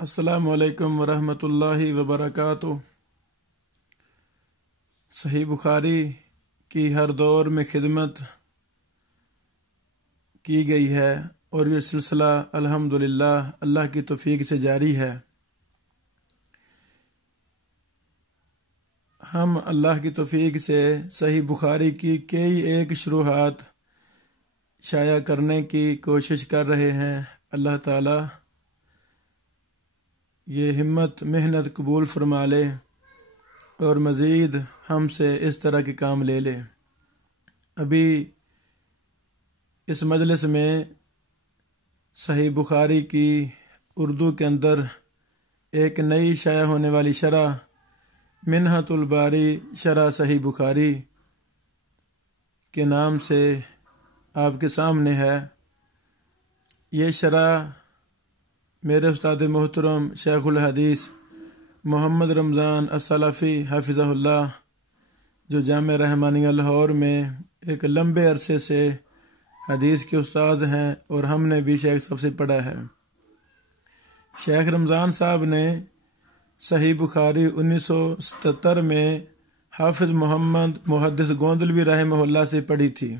السلام علیکم ورحمۃ اللہ وبرکاتہ۔ صحیح بخاری کی ہر دور میں خدمت کی گئی ہے اور یہ سلسلہ الحمدللہ اللہ کی توفیق سے جاری ہے۔ ہم اللہ کی توفیق سے صحیح بخاری کی کئی ایک شروحات شائع کرنے کی کوشش کر رہے ہیں۔ اللہ تعالی یہ ہمت محنت قبول فرما لے اور مزید ہم سے اس طرح کے کام لے لے۔ ابھی اس مجلس میں صحیح بخاری کی اردو کے اندر ایک نئی شائع ہونے والی شرح منہۃ الباری شرح صحیح بخاری کے نام سے آپ کے سامنے ہے۔ یہ شرح میرے استاد محترم شیخ الحدیث محمد رمضان السلفی حفظہ اللہ، جو جامعہ رحمانیہ لاہور میں ایک لمبے عرصے سے حدیث کے استاد ہیں اور ہم نے بھی شیخ صاحب سے پڑھا ہے۔ شیخ رمضان صاحب نے صحیح بخاری 1977 میں حافظ محمد محدث گوندلوی رحمہ اللہ سے پڑھی تھی،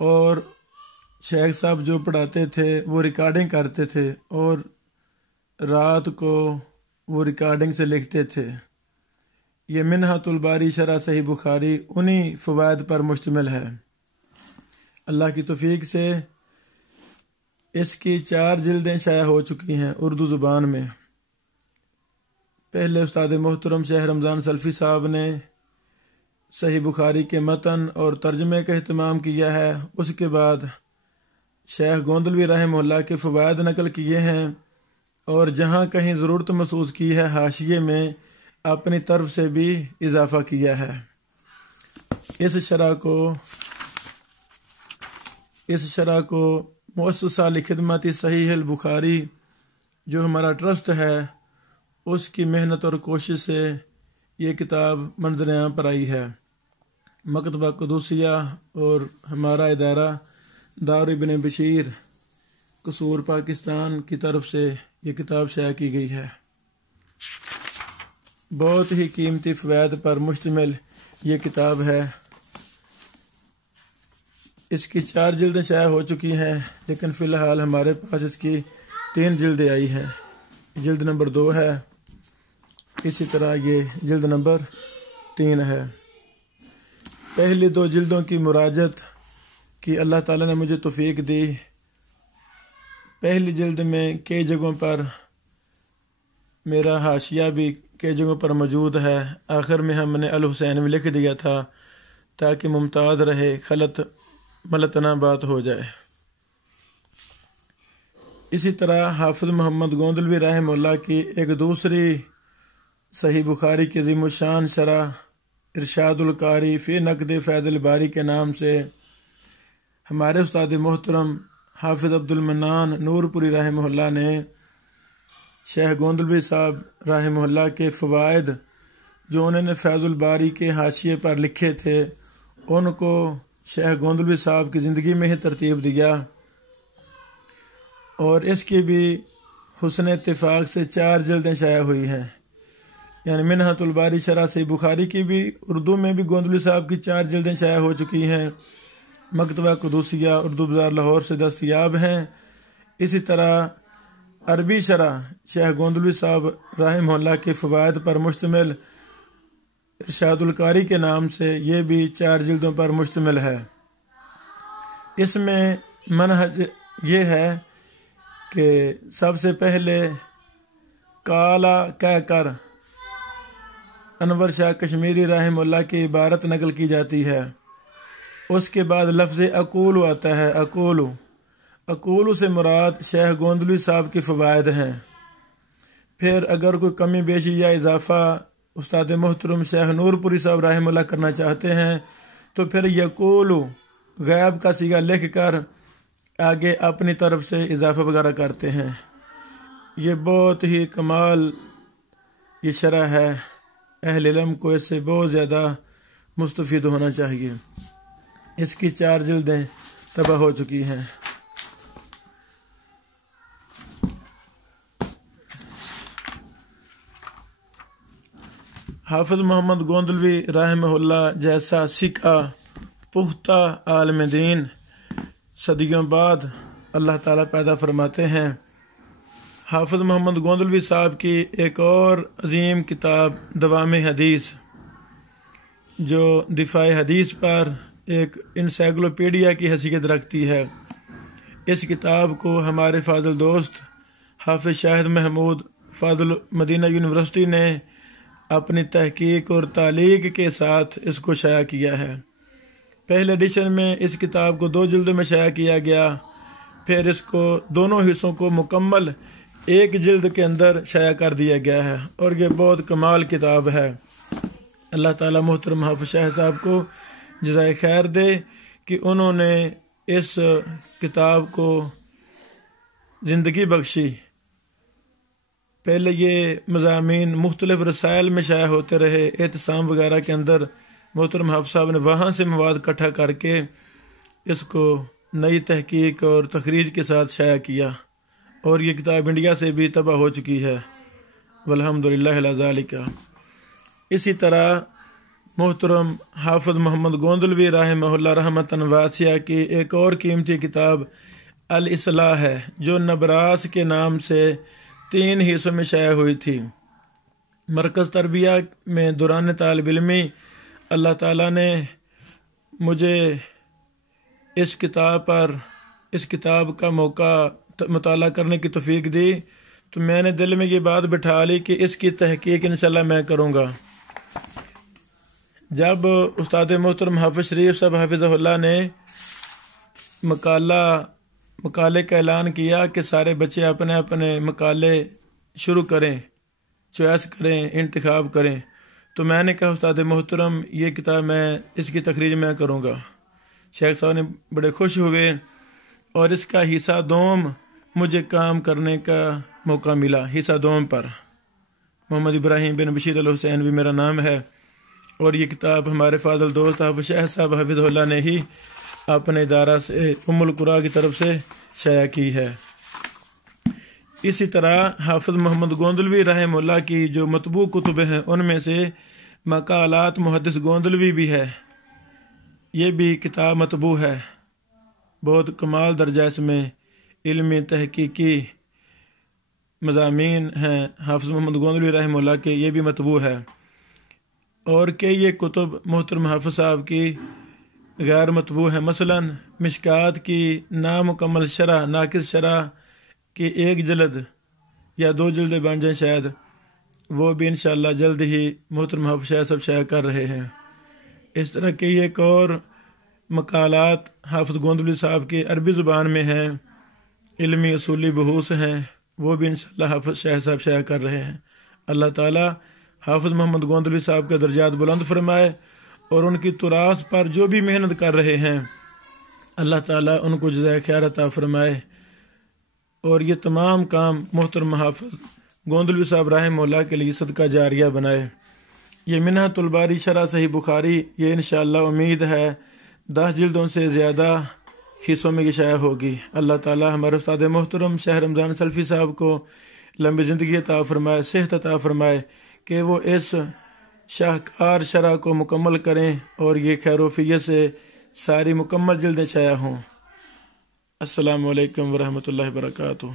اور شیخ صاحب جو پڑھاتے تھے وہ ریکارڈنگ کرتے تھے اور رات کو وہ ریکارڈنگ سے لکھتے تھے۔ یہ منہۃ الباری شرح صحیح بخاری انہی فوائد پر مشتمل ہے۔ اللہ کی توفیق سے اس کی 4 جلدیں شائع ہو چکی ہیں اردو زبان میں۔ پہلے استاد محترم شیخ رمضان سلفی صاحب نے صحیح بخاری کے متن اور ترجمے کا اہتمام کیا ہے، اس کے بعد شیخ گوندلوی رحمہ اللہ کے فوائد نقل کیے ہیں، اور جہاں کہیں ضرورت محسوس کی ہے حاشیے میں اپنی طرف سے بھی اضافہ کیا ہے۔ اس شرح کو مؤسسہ لخدمت صحیح البخاری جو ہمارا ٹرسٹ ہے، اس کی محنت اور کوشش سے یہ کتاب منظر عام پر آئی ہے۔ مکتبہ قدوسیہ اور ہمارا ادارہ دار ابن بشیر قصور پاکستان کی طرف سے یہ کتاب شائع کی گئی ہے۔ بہت ہی قیمتی فوائد پر مشتمل یہ کتاب ہے۔ اس کی 4 جلدیں شائع ہو چکی ہیں، لیکن فی الحال ہمارے پاس اس کی 3 جلدیں آئی ہیں۔ جلد نمبر 2 ہے، اسی طرح یہ جلد نمبر 3 ہے۔ پہلی 2 جلدوں کی مراجعت کی اللہ تعالیٰ نے مجھے توفیق دی۔ پہلی جلد میں کئی جگہوں پر میرا حاشیہ بھی کئی جگہوں پر موجود ہے۔ آخر میں ہم نے الحسین بھی لکھ دیا تھا تاکہ ممتاز رہے، خلط ملط نہ بات ہو جائے۔ اسی طرح حافظ محمد گوندلوی رحمہ اللہ کی ایک دوسری صحیح بخاری کی عظیم الشان شرح ارشاد القاری فی نقد فیض الباری کے نام سے ہمارے استاد محترم حافظ عبد المنان نور پوری رحمہ اللہ نے شیخ گوندلوی صاحب رحمہ اللہ کے فوائد جو انہوں نے فیض الباری کے حاشیے پر لکھے تھے ان کو شیخ گوندلوی صاحب کی زندگی میں ہی ترتیب دیا، اور اس کی بھی حسن اتفاق سے 4 جلدیں شائع ہوئی ہیں۔ یعنی منہۃ الباری شرح صحیح بخاری کی بھی اردو میں بھی گوندلوی صاحب کی 4 جلدیں شائع ہو چکی ہیں، مکتبہ قدوسیہ اردو بازار لاہور سے دستیاب ہیں۔ اسی طرح عربی شرح شیخ گوندلوی صاحب رحمہ اللہ کے فوائد پر مشتمل ارشاد القاری کے نام سے یہ بھی 4 جلدوں پر مشتمل ہے۔ اس میں منہج یہ ہے کہ سب سے پہلے کالا کہہ کر انور شاہ کشمیری رحمہ اللہ کی عبارت نقل کی جاتی ہے، اس کے بعد لفظ اقول آتا ہے۔ اقول سے مراد شیخ گوندلوی صاحب کے فوائد ہیں۔ پھر اگر کوئی کمی بیشی یا اضافہ استاد محترم شیخ نور پوری صاحب رحمہ اللہ کرنا چاہتے ہیں تو پھر یقول غیب کا صیغہ لکھ کر آگے اپنی طرف سے اضافہ وغیرہ کرتے ہیں۔ یہ بہت ہی کمال یہ شرح ہے، اہل علم کو اس سے بہت زیادہ مستفید ہونا چاہیے۔ اس کی 4 جلدیں طبع ہو چکی ہیں۔ حافظ محمد گوندلوی رحمہ اللہ جیسا سکھا پختہ عالم دین صدیوں بعد اللہ تعالیٰ پیدا فرماتے ہیں۔ حافظ محمد گوندلوی صاحب کی ایک اور عظیم کتاب دوام حدیث، جو دفاع حدیث پر ایک انسائکلوپیڈیا کی حیثیت رکھتی ہے، اس کتاب کو ہمارے فاضل دوست حافظ شاہد محمود فاضل مدینہ یونیورسٹی نے اپنی تحقیق اور تعلیق کے ساتھ اس کو شائع کیا ہے۔ پہلے ایڈیشن میں اس کتاب کو 2 جلدوں میں شائع کیا گیا، پھر اس کو دونوں حصوں کو مکمل ایک جلد کے اندر شائع کر دیا گیا ہے، اور یہ بہت کمال کتاب ہے۔ اللہ تعالیٰ محترم حافظ شاہ صاحب کو جزائے خیر دے کہ انہوں نے اس کتاب کو زندگی بخشی۔ پہلے یہ مضامین مختلف رسائل میں شائع ہوتے رہے، اعتصام وغیرہ کے اندر محترم حافظ صاحب نے وہاں سے مواد اکٹھا کر کے اس کو نئی تحقیق اور تخریج کے ساتھ شائع کیا، اور یہ کتاب انڈیا سے بھی طبع ہو چکی ہے، والحمدللہ علی ذالک۔ اسی طرح محترم حافظ محمد گوندلوی رحمہ اللہ رحمتاً واسعہ کی ایک اور قیمتی کتاب الاصلاح ہے، جو نبراس کے نام سے 3 حصوں میں شائع ہوئی تھی۔ مرکز تربیہ میں دوران طالب علمی اللہ تعالیٰ نے مجھے اس کتاب کا مطالعہ کرنے کی توفیق دی، تو میں نے دل میں یہ بات بٹھا لی کہ اس کی تحقیق انشاءاللہ میں کروں گا۔ جب استاد محترم حافظ شریف صاحب حافظہ اللہ نے مقالے کا اعلان کیا کہ سارے بچے اپنے اپنے مقالے شروع کریں، چوائس کریں، انتخاب کریں، تو میں نے کہا استاد محترم یہ کتاب اس کی تخریج میں کروں گا۔ شیخ صاحب نے بڑے خوش ہوئے، اور اس کا حصہ دوم مجھے کام کرنے کا موقع ملا۔ حصہ دوم پر محمد ابراہیم بن بشیر الحسین بھی میرا نام ہے، اور یہ کتاب ہمارے فاضل دوست حافظ شاہ صاحب حافظہ اللہ نے ہی اپنے ادارہ سے ام القرا کی طرف سے شائع کی ہے۔ اسی طرح حافظ محمد گوندلوی رحمہ اللہ کی جو مطبوع کتب ہیں ان میں سے مقالات محدث گوندلوی بھی ہے، یہ بھی کتاب مطبوع ہے، بہت کمال درجہ اس میں علمی تحقیقی مضامین ہیں حافظ محمد گوندلوی رحمہ اللہ کے، یہ بھی مطبوع ہے۔ اور کئی یہ کتب محترم حافظ صاحب کی غیر مطبوع ہیں، مثلا مشکات کی نامکمل شرح، ناقص شرح کی 1 جلد یا 2 جلدیں بن جائیں شاید، وہ بھی انشاءاللہ جلد ہی محترم حافظ شاہ صاحب شائع کر رہے ہیں۔ اس طرح کے ایک اور مقالات حافظ گوندلوی صاحب کی عربی زبان میں ہیں، علمی اصولی بحوث ہیں، وہ بھی انشاءاللہ حافظ شاہ صاحب شائع کر رہے ہیں۔ اللہ تعالی حافظ محمد گوندلوی صاحب کے درجات بلند فرمائے، اور ان کی تراث پر جو بھی محنت کر رہے ہیں اللہ تعالیٰ ان کو جزائے خیر عطا فرمائے، اور یہ تمام کام محترم حافظ گوندلوی صاحب رحمہ اللہ کے لیے صدقہ جاریہ بنائے۔ یہ منہۃ الباری شرح صحیح بخاری، یہ انشاءاللہ امید ہے 10 جلدوں سے زیادہ حصوں میں یہ شائع ہوگی۔ اللہ تعالیٰ ہمارے استاد محترم شاہ رمضان سلفی صاحب کو لمبی زندگی عطا فرمائے، صحت عطا فرمائے، کہ وہ اس شاہکار شرح کو مکمل کریں، اور یہ خیر و عافیت سے ساری مکمل جلدیں شائع ہوں۔ السلام علیکم ورحمۃ اللہ وبرکاتہ۔